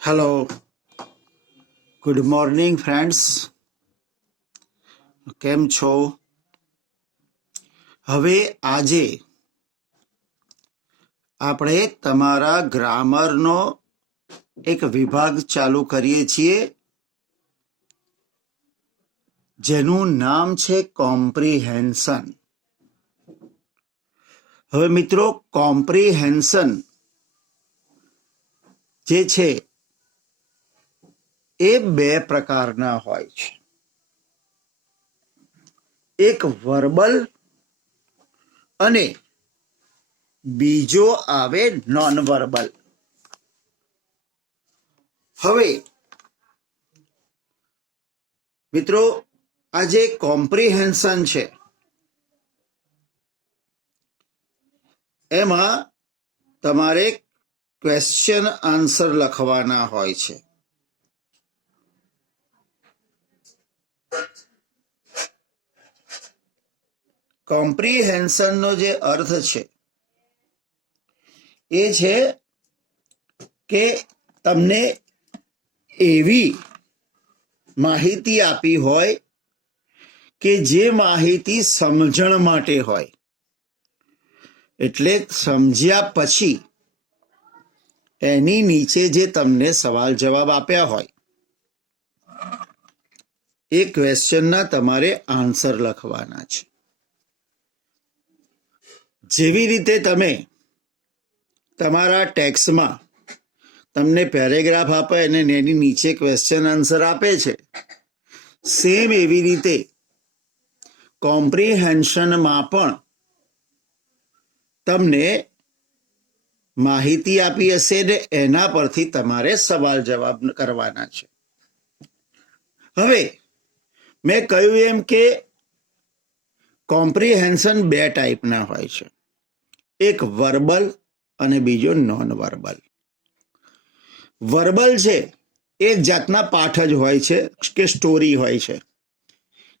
Hello, good morning friends. કેમ છો? હવે આજે આપણે તમારા ગ્રામરનો એક વિભાગ ચાલુ કરીએ છીએ જેનું નામ છે કોમ્પ્રિહેન્શન. હવે મિત્રો, કોમ્પ્રિહેન્શન જે છે એ બે પ્રકારના હોય છે. એક વર્બલ અને બીજો આવે નોન વર્બલ. હવે મિત્રો, આ જે કોમ્પ્રિહેન્શન છે એમાં તમારે ક્વેશ્ચન આન્સર લખવાના હોય છે. કોમ્પ્રિહેન્શનનો જે અર્થ છે એ છે કે તમને એવી માહિતી આપી હોય કે જે માહિતી સમજણ માટે હોય, એટલે સમજ્યા પછી એની નીચે જે તમને સવાલ જવાબ આપ્યા હોય એ ક્વેશ્ચનના તમારે આન્સર લખવાના છે. જેવી રીતે તમે તમારા ટેક્સ્ટમાં તમને પેરેગ્રાફ આપે અને એની નીચે ક્વેશ્ચન આન્સર આપે છે, સેમ એવી રીતે કોમ્પ્રિહેન્શનમાં પણ તમને માહિતી આપી હશે ને એના પરથી તમારે સવાલ જવાબ કરવાના છે. હવે મેં કહ્યું એમ કે કોમ્પ્રિહેન્શન બે ટાઈપના હોય છે, એક વર્બલ અને બીજો નોન વર્બલ. વર્બલ છે એક જાતના પાઠ જ હોય છે કે સ્ટોરી હોય છે.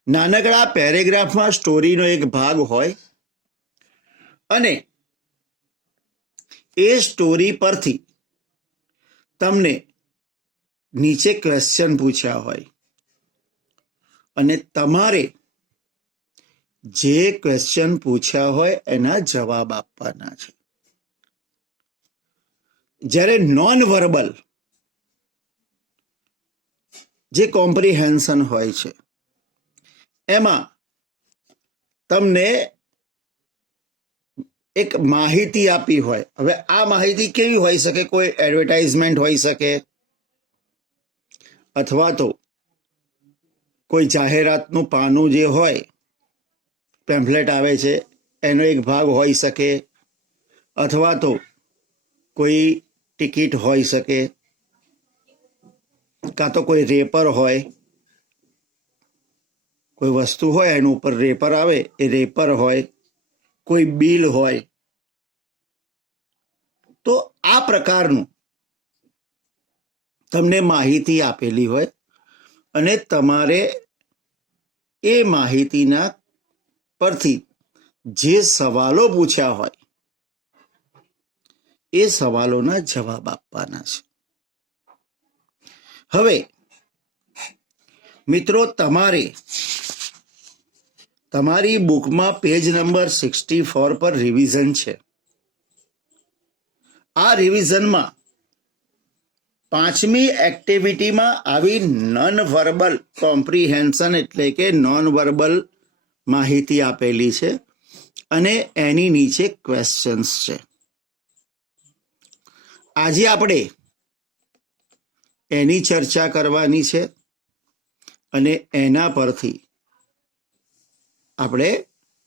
નાનકડા પેરેગ્રાફમાં સ્ટોરીનો એક ભાગ હોય અને એ સ્ટોરી પરથી તમને નીચે ક્વેશ્ચન પૂછ્યા હોય અને તમારે જે ક્વેશ્ચન પૂછ્યા હોય એના જવાબ આપવાના છે. જ્યારે નોન વર્બલ જે કોમ્પ્રિહેન્શન હોય છે એમાં તમને એક માહિતી આપી હોય. હવે આ માહિતી કેવી હોઈ શકે? કોઈ એડવર્ટાઇઝમેન્ટ હોઈ શકે, અથવા તો કોઈ જાહેરાતનું પાનું જે હોય, પેમ્ફલેટ આવે છે એનો એક ભાગ હોઈ શકે, અથવા તો કોઈ ટિકિટ હોઈ શકે, કાં તો કોઈ રેપર હોય, કોઈ વસ્તુ હોય એનું ઉપર રેપર આવે એ રેપર હોય, કોઈ બિલ હોય. તો આ પ્રકારનું તમને માહિતી આપેલી હોય અને તમારે એ માહિતીના પરથી જે સવાલો પૂછ્યા હોય એ સવાલોના જવાબ આપવાના છે. હવે મિત્રો, તમારે તમારી બુકમાં પેજ નંબર 64 પર રિવિઝન છે. આ રિવિઝનમાં 5મી એક્ટિવિટીમાં આવી નોન વર્બલ કોમ્પ્રિહેન્શન એટલે કે નોન વર્બલ માહિતી આપેલી છે અને એની નીચે ક્વેશ્ચન્સ છે. આજે આપણે એની ચર્ચા કરવાની છે અને એના પરથી આપણે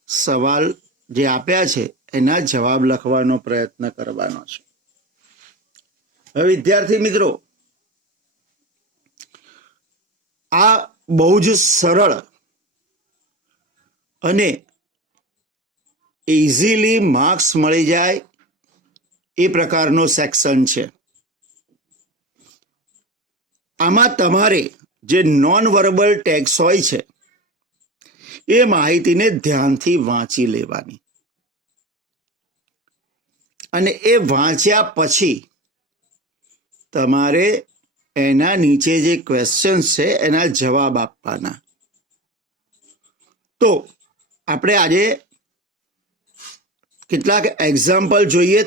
સવાલ જે આપ્યા છે એના જવાબ લખવાનો પ્રયત્ન કરવાનો છે. હવે વિદ્યાર્થી મિત્રો, આ બહુ જ સરળ અને ઇઝીલી માર્ક્સ મળી જાય એ પ્રકારનો સેક્શન છે. આમાં તમારે જે નોન વર્બલ ટેક્સ હોય છે એ માહિતીને ધ્યાનથી વાંચી લેવાની અને એ વાંચ્યા પછી તમારે એના નીચે જે ક્વેશ્ચન્સ છે એના જવાબ આપવાના. તો આપણે આજે કેટલાક એક્ઝામ્પલ જોઈએ.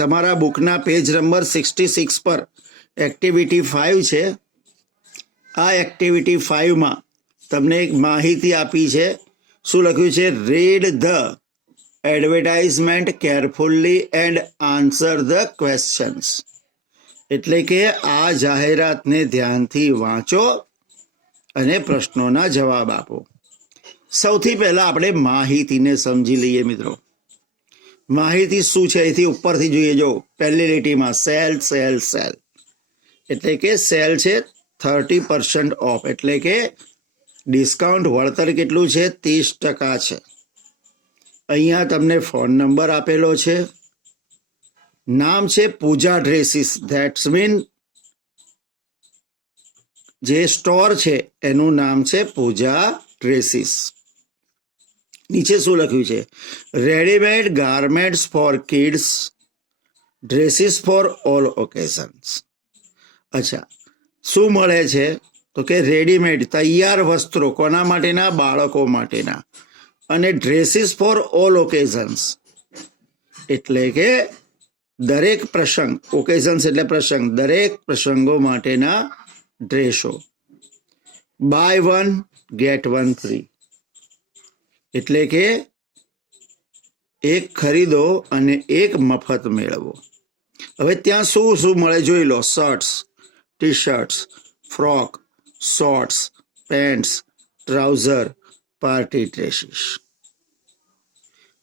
તમારા બુકના પેજ નંબર 66 પર એક્ટિવિટી 5 છે. આ એક્ટિવિટી 5માં તમને એક માહિતી આપી છે. શું લખ્યું છે? Read the advertisement carefully and answer the questions. એટલે કે આ જાહેરાતને ધ્યાનથી વાંચો અને પ્રશ્નોના જવાબ આપો. સૌથી પહેલા આપણે માહિતીને સમજી લઈએ મિત્રો. માહિતી શું છે? અહીંથી ઉપરથી જોઈએ. જો પહેલી લીટીમાં સેલ સેલ સેલ એટલે કે સેલ છે 30% ઓફ, એટલે કે ડિસ્કાઉન્ટ વળતર કેટલું છે? 30% છે. અહીંયા તમને ફોન નંબર આપેલો છે. નામ છે પૂજા ડ્રેસીસ. ધેટ્સ મીન જે સ્ટોર છે એનું નામ છે પૂજા ડ્રેસીસ. નીચે શું લખ્યું છે? Readymade garments four kids, dresses for all occasions. અચ્છા, શું મળે છે? તો કે રેડીમેડ તૈયાર વસ્ત્રો. કોના માટેના? બાળકો માટેના. અને ડ્રેસીસ ફોર ઓલ ઓકેઝન્સ એટલે કે દરેક પ્રસંગ, ઓકેઝન્સ એટલે પ્રસંગ, દરેક પ્રસંગો માટેના ડ્રેસો. બાય 1 ગેટ 1 ફ્રી એટલે કે એક ખરીદો અને એક મફત મેળવો. હવે ત્યાં શું શું મળે જોઈ લો. Shirts, T shirts, frock, shorts, pants, trouser, party dresses.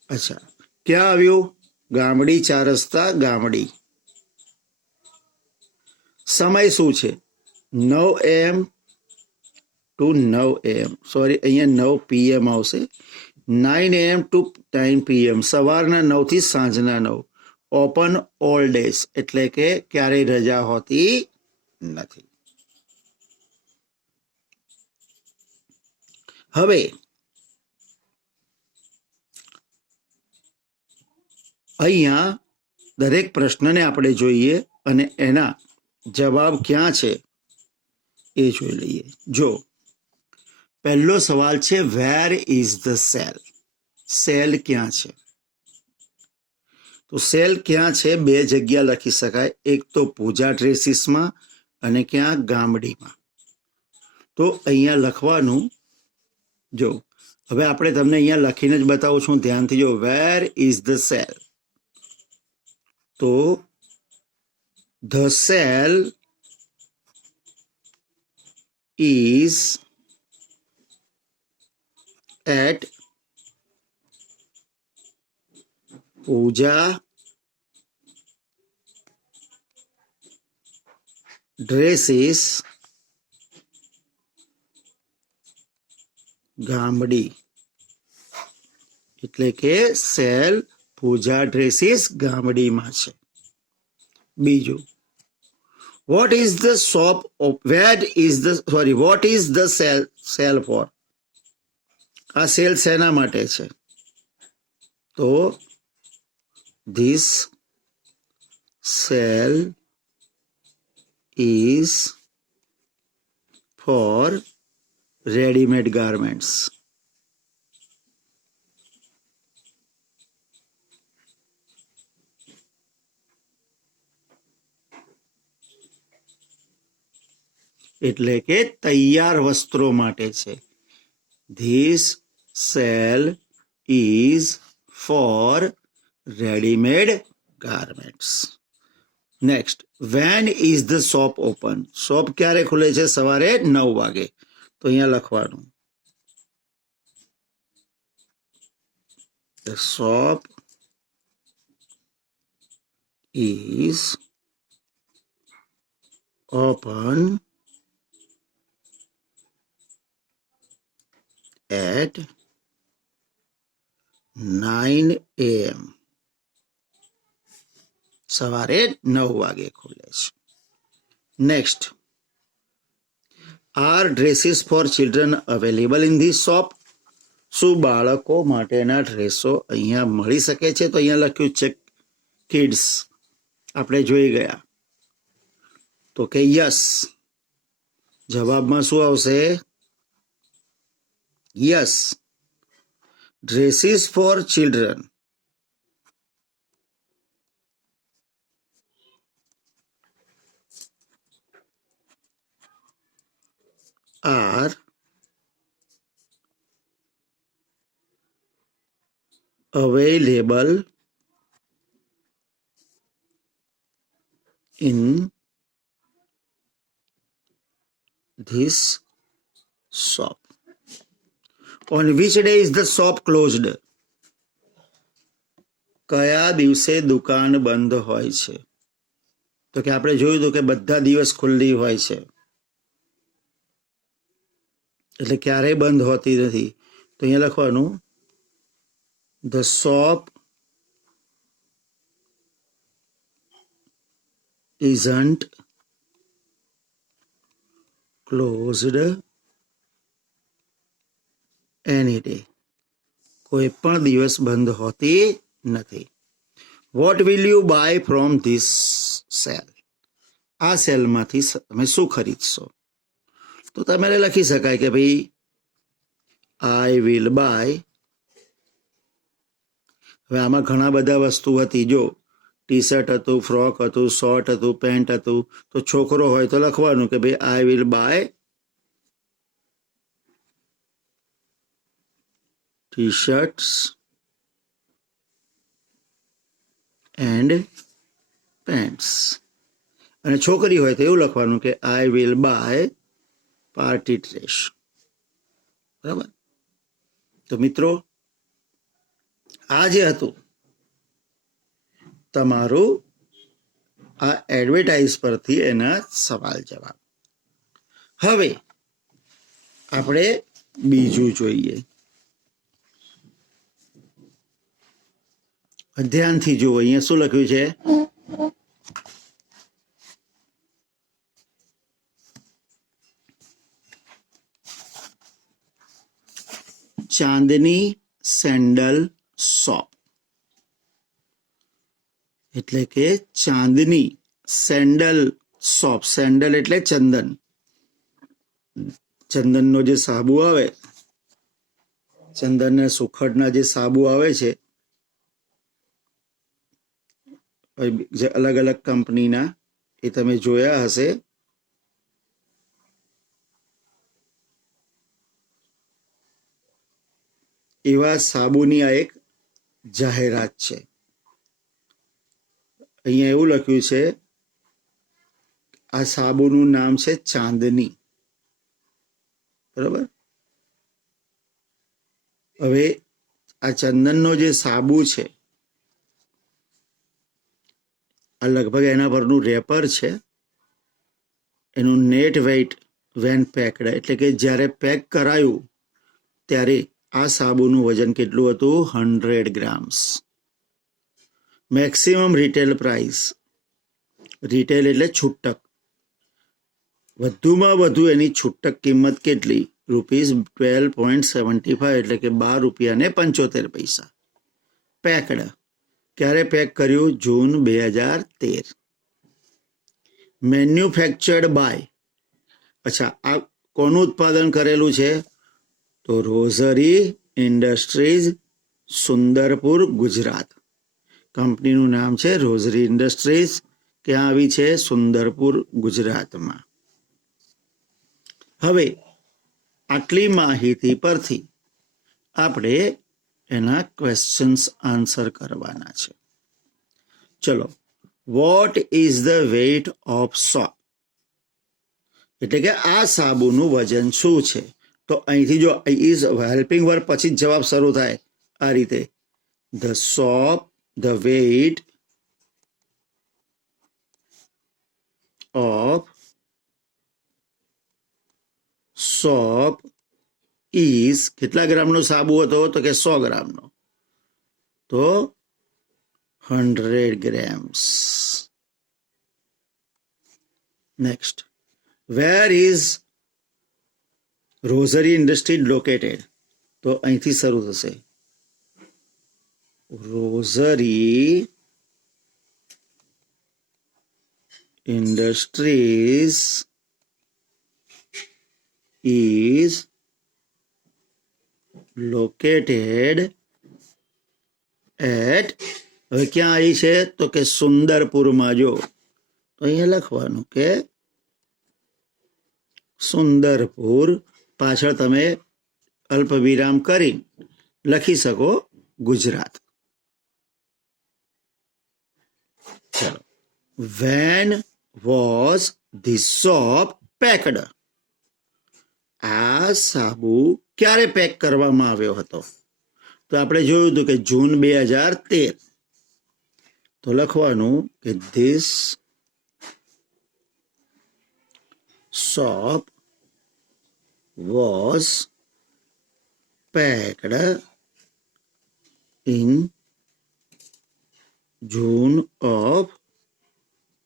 અચ્છા, ક્યાં આવ્યું? ગામડી 4 રસ્તા ગામડી. સમય શું છે? 9 AM to 9 AM. સોરી, અહીંયા 9 PM આવશે. 9 AM to 9 PM. સવારના 9 થી સાંજના 9. ઓપન ઓલ ડેઝ એટલે કે ક્યારેય રજા હોતી નથી. હવે અહીંયા દરેક પ્રશ્નને આપણે જોઈએ અને એના જવાબ ક્યાં છે એ જોઈ લઈએ. જો પહેલો સવાલ છે વેર ઇઝ ધ સેલ. સેલ ક્યાં છે? તો સેલ ક્યાં છે? 2 જગ્યા લખી શકાય. એક તો પૂજા ડ્રેસીસમાં અને ક્યાં? ગામડીમાં. તો અહીંયા લખવાનું. જો હવે આપણે તમને અહીંયા લખીને જ બતાવું છું, ધ્યાનથી જો. Where is the sale. તો the sale is at Pooja Dresses Gamdi. એટલે કે સેલ પૂજા ડ્રેસીસ ગામડીમાં છે. બીજું, what is the shop of, what is the sale for? આ સેલ શેના માટે છે? તો this sale is for ready-made garments. એટલે કે તૈયાર વસ્ત્રો માટે છે. This sale is for ready-made garments. Next, when is the shop open? Shop ક્યારે ખુલે છે? સવારે 9 વાગે. તો અહીંયા લખવાનું. The shop is open at 9 AM. સવારે 9 વાગે ખુલે છે. Next, are dresses for children available in this shop? શું બાળકો માટેના ડ્રેસો અહીંયા મળી શકે છે? તો અહીંયા લખ્યું છે કિડ્સ. આપણે જોઈ ગયા. તો કે યસ. જવાબમાં શું આવશે? Yes. Dresses for children are available in this shop. On which day is the shop closed? કયા દિવસે દુકાન બંધ હોય છે? તો કે આપણે જોયું હતું કે બધા દિવસ ખુલ્લી હોય છે, એટલે ક્યારેય બંધ હોતી નથી. તો અહીંયા લખવાનું the shop isn't closed any day. કોઈ પણ દિવસ બંધ હોતી નથી. What will you buy from this cell? આ સેલમાંથી તમે શું ખરીદશો? તો તમારે લખી શકાય કે ભાઈ આઈ વિલ બાય. હવે આમાં ઘણા બધા વસ્તુ હતી. જો ટી શર્ટ હતું, ફ્રોક હતું, શોર્ટ હતું, પેન્ટ હતું. તો છોકરો હોય તો લખવાનું કે ભાઈ I will buy T shirts and pants. અને છોકરી હોય તો એવું લખવાનું કે I will buy party dress. બરાબર? તો મિત્રો, આ જે હતું તમારું આ એડવર્ટાઇઝ પરથી એના સવાલ જવાબ. હવે આપણે બીજું જોઈએ. ધ્યાનથી જુઓ, અહીંયા શું લખ્યું છે? ચાંદની સેન્ડલ શોપ. એટલે કે ચાંદની સેન્ડલ શોપ. સેન્ડલ એટલે ચંદન. ચંદનનો જે સાબુ આવે, ચંદનના સુખડના જે સાબુ આવે છે, જે અલગ અલગ કંપનીના, એ તમે જોયા હશે. એવા સાબુની આ એક જાહેરાત છે. અહીંયા એવું લખ્યું છે, આ સાબુનું નામ છે ચાંદની. બરાબર? હવે આ ચંદનનો જે સાબુ છે, આ લગભગ એના પરનું રેપર છે. એનું નેટ વેઇટ વેન પેકડ, એટલે કે જ્યારે પેક કરાયું ત્યારે આ સાબુનું વજન કેટલું હતું? 100 grams. Maximum retail price. Retail એટલે છૂટક. વધુમાં વધુ એની છૂટક કિંમત કેટલી? ₹12.75, એટલે કે ₹12.75. પેકડ. ક્યારે પેક કર્યું? જૂન 2013. Manufactured by. અચ્છા, આ કોનું ઉત્પાદન કરેલું છે? તો રોઝરી ઇન્ડસ્ટ્રીઝ, સુંદરપુર, ગુજરાત. કંપનીનું નામ છે રોઝરી ઇન્ડસ્ટ્રીઝ. ક્યાં આવી છે? સુંદરપુર, ગુજરાતમાં. હવે આટલી માહિતી પરથી આપણે એના ક્વેશ્ચન્સ આન્સર કરવાના છે. ચલો, what is the weight of soap? એટલે કે આ સાબુનું વજન શું છે? તો અહીંથી જો ઇઝ હેલ્પિંગ વર્બ પછી જવાબ શરૂ થાય આ રીતે. The soap, the weight of soap is. કેટલા ગ્રામનો સાબુ હતો? તો કે 100 ગ્રામનો. તો 100 grams. Next, where is Rosary industry located? તો અહીંથી શરૂ થશે. Rosary industries is located at, હવે ક્યાં આવી છે તો કે સુંદરપુરમાં. જો તો અહીંયા લખવાનું કે સુંદરપુર, પાછળ તમે અલ્પ વિરામ કરી લખી શકો ગુજરાત. ચલો, when was the soap packed? આ સાબુ ક્યારે પેક કરવામાં આવ્યો હતો? તો આપણે જોયું હતું કે જૂન 2013. તો લખવાનું કે this soap was packed in June of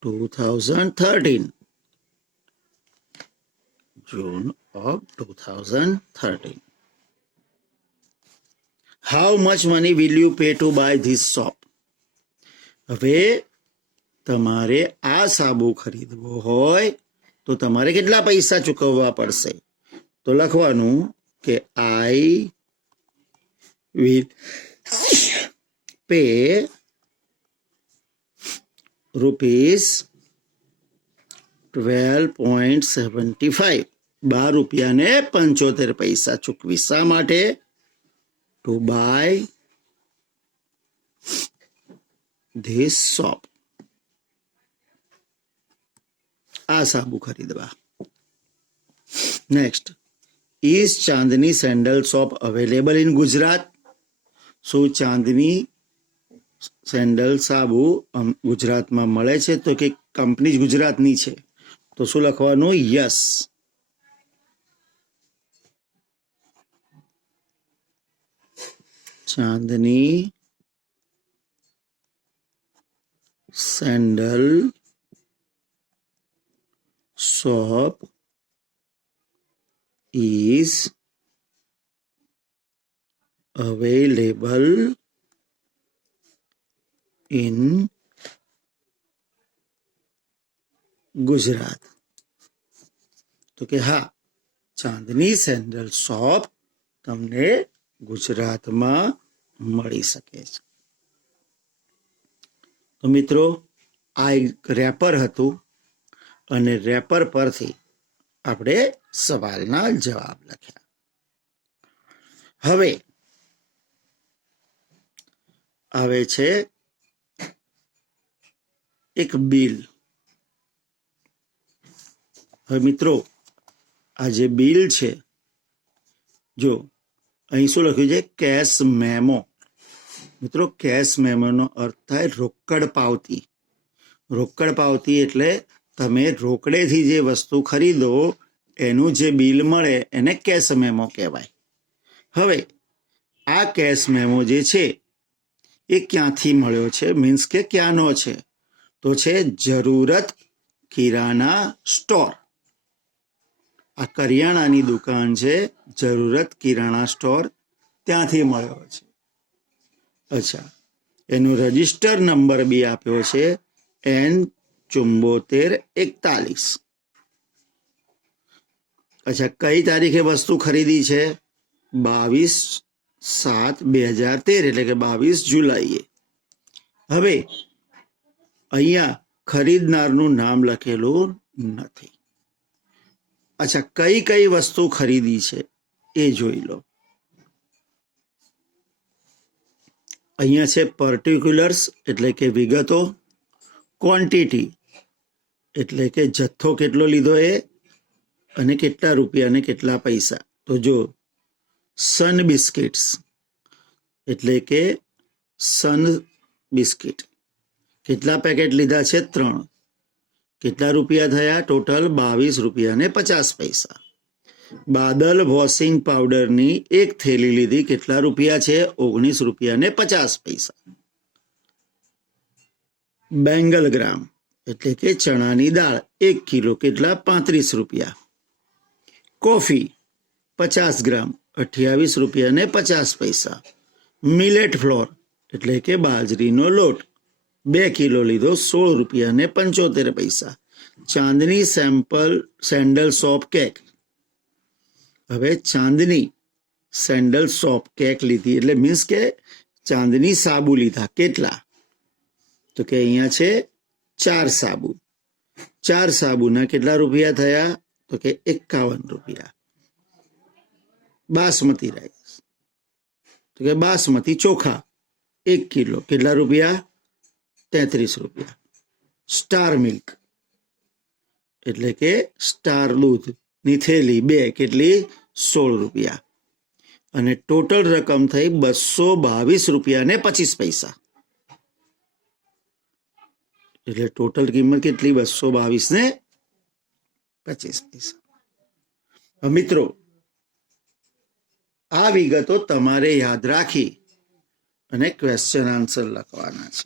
2013. June of 2013. How much money will you pay to buy this soap? હવે તમારે આ સાબુ ખરીદવો હોય તો તમારે કેટલા પૈસા ચૂકવવા પડશે? તો લખવાનું કે I will pay rupees 12.75. 12 રૂપિયા ને 75 પૈસા ચૂકવી. શા માટે? to buy this soap. આ સાબુ ખરીદવા. Next, is Chandni sandal soap available in Gujarat? શું ચાંદની સેન્ડલ સાબુ ગુજરાતમાં મળે છે? તો કે કંપની જ ગુજરાતની છે. તો શું લખવાનું? Yes. Chandni sandal soap is available in Gujarat. તો કે હા, ચાંદની સેન્ડલ શોપ તમને ગુજરાતમાં મળી શકે છે. તો મિત્રો, આ એક રેપર હતું અને રેપર પરથી આપણે સવાલના જવાબ લખ્યા. હવે આવે છે એક બિલ. હવે મિત્રો, આ જે બિલ છે, જો અહીં શું લખ્યું છે? Cash memo. મિત્રો, કેશ મેમોનો અર્થ થાય રોકડ પાવતી. રોકડ પાવતી એટલે તમે રોકડેથી જે વસ્તુ ખરીદો એનું જે બિલ મળે એને કેશ મેમો કહેવાય. હવે આ કેશ મેમો જે છે એ ક્યાંથી મળ્યો છે? મીન્સ કે ક્યાંનો છે? તો છે જરૂરત કિરાના સ્ટોર. આ કરિયાણાની દુકાન છે, જરૂરત કિરાણા સ્ટોર, ત્યાંથી મળ્યો છે. અચ્છા, એનો રજિસ્ટર નંબર બી આપ્યો છે N7441. અચ્છા, કઈ તારીખે વસ્તુ ખરીદી છે? 22/7/2013, એટલે કે 22 જુલાઈએ. હવે અહીંયા ખરીદનારનું નામ લખેલું નથી. અચ્છા, કઈ કઈ વસ્તુ ખરીદી છે એ જોઈ લો. અહીંયા છે પર્ટિક્યુલર્સ એટલે કે વિગતો, ક્વોન્ટિટી એટલે કે જથ્થો કેટલો લીધો એ, અને કેટલા રૂપિયા અને કેટલા પૈસા. તો જો સન બિસ્કિટ્સ એટલે કે સન બિસ્કિટ, કેટલા પેકેટ લીધા છે? 3. કેટલા રૂપિયા થયા? ટોટલ 22 રૂપિયા ને 50 પૈસા. બાદલ વોશિંગ પાવડરની 1 થેલી લીધી, કેટલા રૂપિયા છે? 19 રૂપિયા ને 50 પૈસા. બેંગલ ગ્રામ એટલે કે ચણાની દાળ 1 કિલો, કેટલા? 35 રૂપિયા. કોફી 50 ગ્રામ 28 રૂપિયા ને 50 પૈસા. મિલેટ ફ્લોર એટલે કે બાજરીનો લોટ 2 કિલો લીધો, 16 રૂપિયા ને 75 પૈસા. ચાંદની સેન્ડલ શોપ કેક. હવે ચાંદની સેન્ડલ શોપ કેક લીધી એટલે મીન્સ કે ચાંદની સાબુ લીધા. કેટલા? તો કે અહીંયા છે 4 સાબુ. 4 સાબુના કેટલા રૂપિયા થયા? તો કે 51 રૂપિયા. બાસમતી રાઈસ, તો કે બાસમતી ચોખા 1 કિલો કેટલા રૂપિયા? 33 રૂપિયા. સ્ટાર મિલ્ક એટલે કે સ્ટાર દૂધની થેલી 2 કેટલી? 16 રૂપિયા. અને ટોટલ રકમ થઈ 222 રૂપિયા ને 25 પૈસા. એટલે ટોટલ કિંમત કેટલી? 222 ને 25 પૈસા. મિત્રો, આ વિગતો તમારે યાદ રાખી અને ક્વેશ્ચન આન્સર લખવાના છે.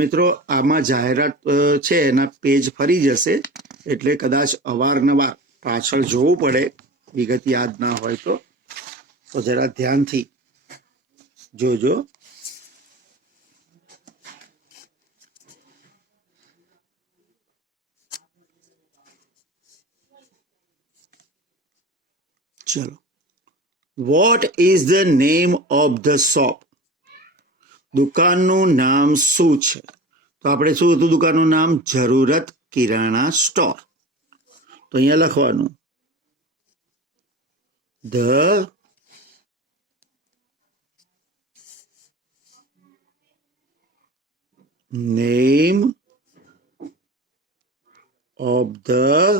મિત્રો, આમાં જાહેરાત છે એના પેજ ફરી જશે એટલે કદાચ અવારનવાર પાછળ જોવું પડે, વિગત યાદ ના હોય તો જરા ધ્યાનથી જોજો. ચલો, what is the name of the shop? દુકાનનું નામ શું છે? તો આપણે શું હતું દુકાનનું નામ? જરૂરત કિરાણા સ્ટોર. તો અહીંયા લખવાનું the name of the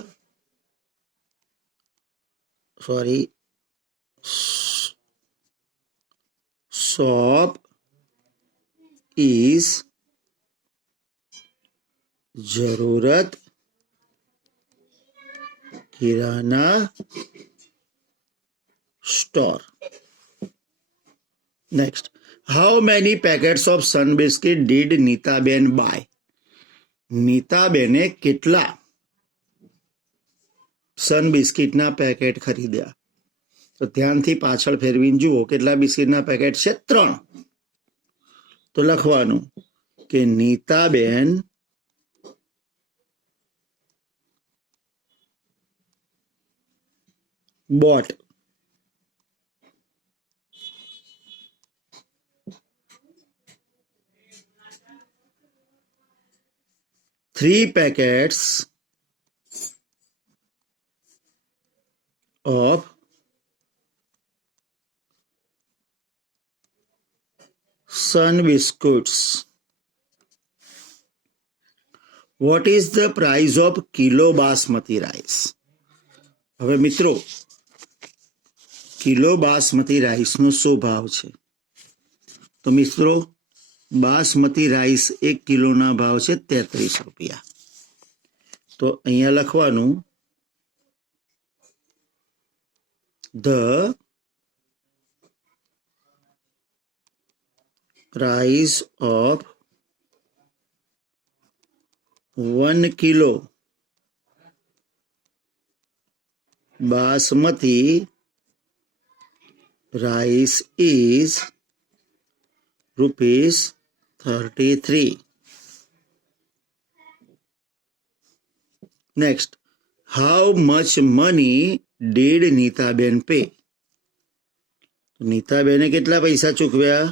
shop is Jaroorat Kirana store. Next, how many packets of Sun biscuit did Nitaben buy? નીતાબેને કેટલા સન બિસ્કિટના પેકેટ ખરીદ્યા? તો ધ્યાનથી પાછળ ફેરવીને જુઓ. કેટલા બિસ્કિટના પેકેટ છે? 3. તો લખવાનું કે Nitaben bought 3 packets of Sun biscuits. What is the price of kilo basmati rice? હવે મિત્રો, કિલો બાસમતી રાઈસનો શું ભાવ છે? તો મિત્રો, બાસમતી રાઈસ 1 કિલોના ભાવ છે 33 રૂપિયા. તો અહીંયા લખવાનું the price of 1 kilo basmati rice is rupees 33. Next, how much money did Nitaben pay? નીતાબેને કેટલા પૈસા ચૂકવ્યા?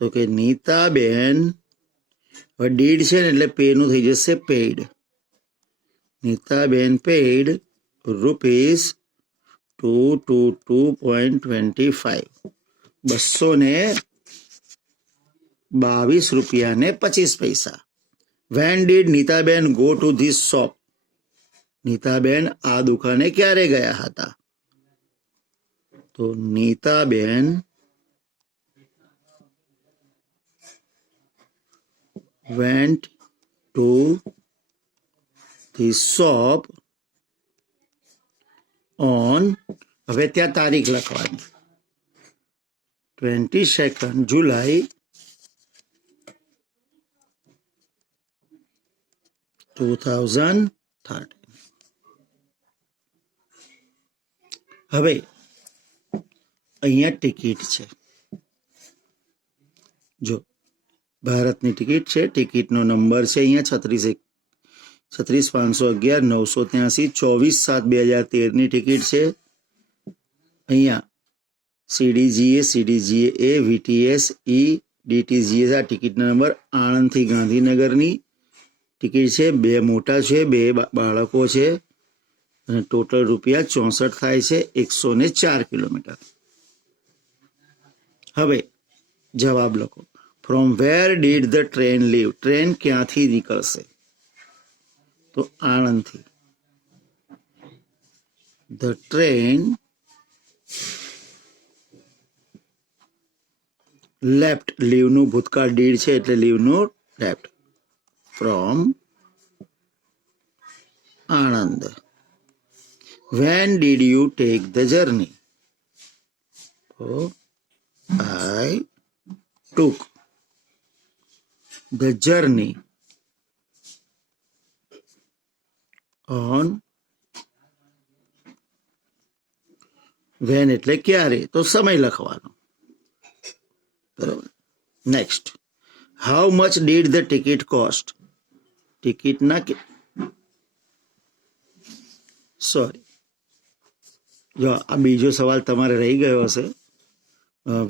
તો કે નીતાબેન, ડીડ છે ને એટલે પેનું થઈ જશે પેઇડ. Nitaben paid rupees 222.25. 222 રૂપિયા ને 25 પૈસા. When did Nitaben go to this shop? Nitaben આ દુકાને ક્યારે ગયા હતા? તો Nitaben went to the shop on, હવે ત્યાં તારીખ લખવાની, 22 જુલાઈ 2013. હવે અહીંયા ટિકિટ છે. જો ભારતની ટિકિટ છે, ટિકિટનો નંબર છે અહીંયા 36 36,511, 983, 24/7/2013 ટિકિટ છે. અહીંયા CDGA, CDGA, VTS, DTGS આ ટિકિટના નંબર. આણંદથી ગાંધીનગરની ટિકિટ છે. 2 મોટા છે, 2 બાળકો છે અને ટોટલ રૂપિયા 64 થાય છે. 104 કિલોમીટર. હવે જવાબ લખો. From where did the train leave? Train ક્યાંથી નીકળશે? તો આણંદથી. The train left. લીવનું ભૂતકાળ ડીડ છે એટલે લીવનું left. From Anand. When did you take the journey? તો I took the journey on when એટલે ક્યારે, તો સમય લખવાનો. બરોબર. Next. How much did the ticket cost? ટિકિટના સોરી, જો આ બીજો સવાલ તમારે રહી ગયો હશે.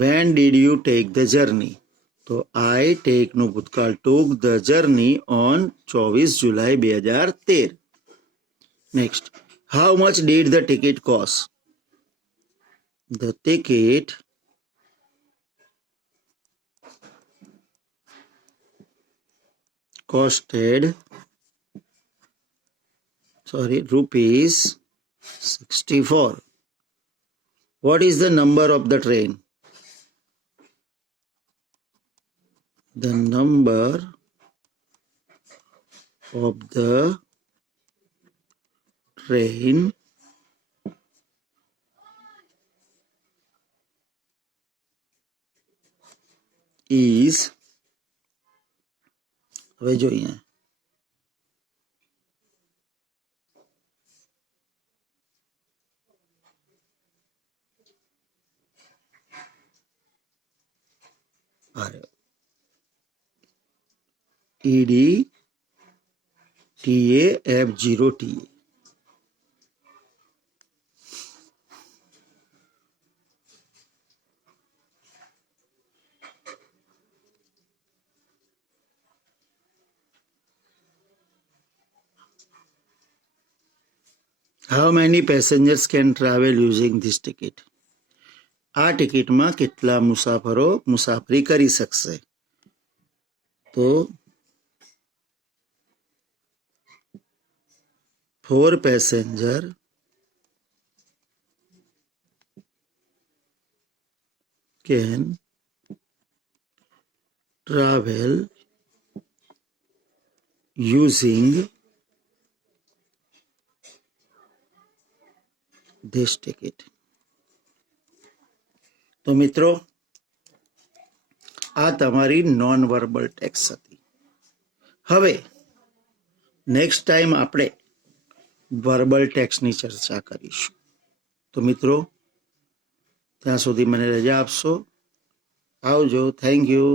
Van did you take the journey? તો આઈ ટેકનું ભૂતકાળ took the journey on 24 July 2013. Next. How much did the ticket cost? The ticket costed rupees 64. What is the number of the train? The number of the train is, હવે જોઈએ, EDTAF0TA. How many passengers can travel using this ticket? આ ટિકિટમાં કેટલા મુસાફરો મુસાફરી કરી શકશે? તો 4 passenger can travel using this ticket. તો મિત્રો, આ તમારી નોન વર્બલ ટેક્સ હતી. હવે નેક્સ્ટ ટાઈમ આપણે વર્બલ ટેક્સની ચર્ચા કરીશું. તો મિત્રો, ત્યાં સુધી મને રજા આપશો. આવજો. Thank you.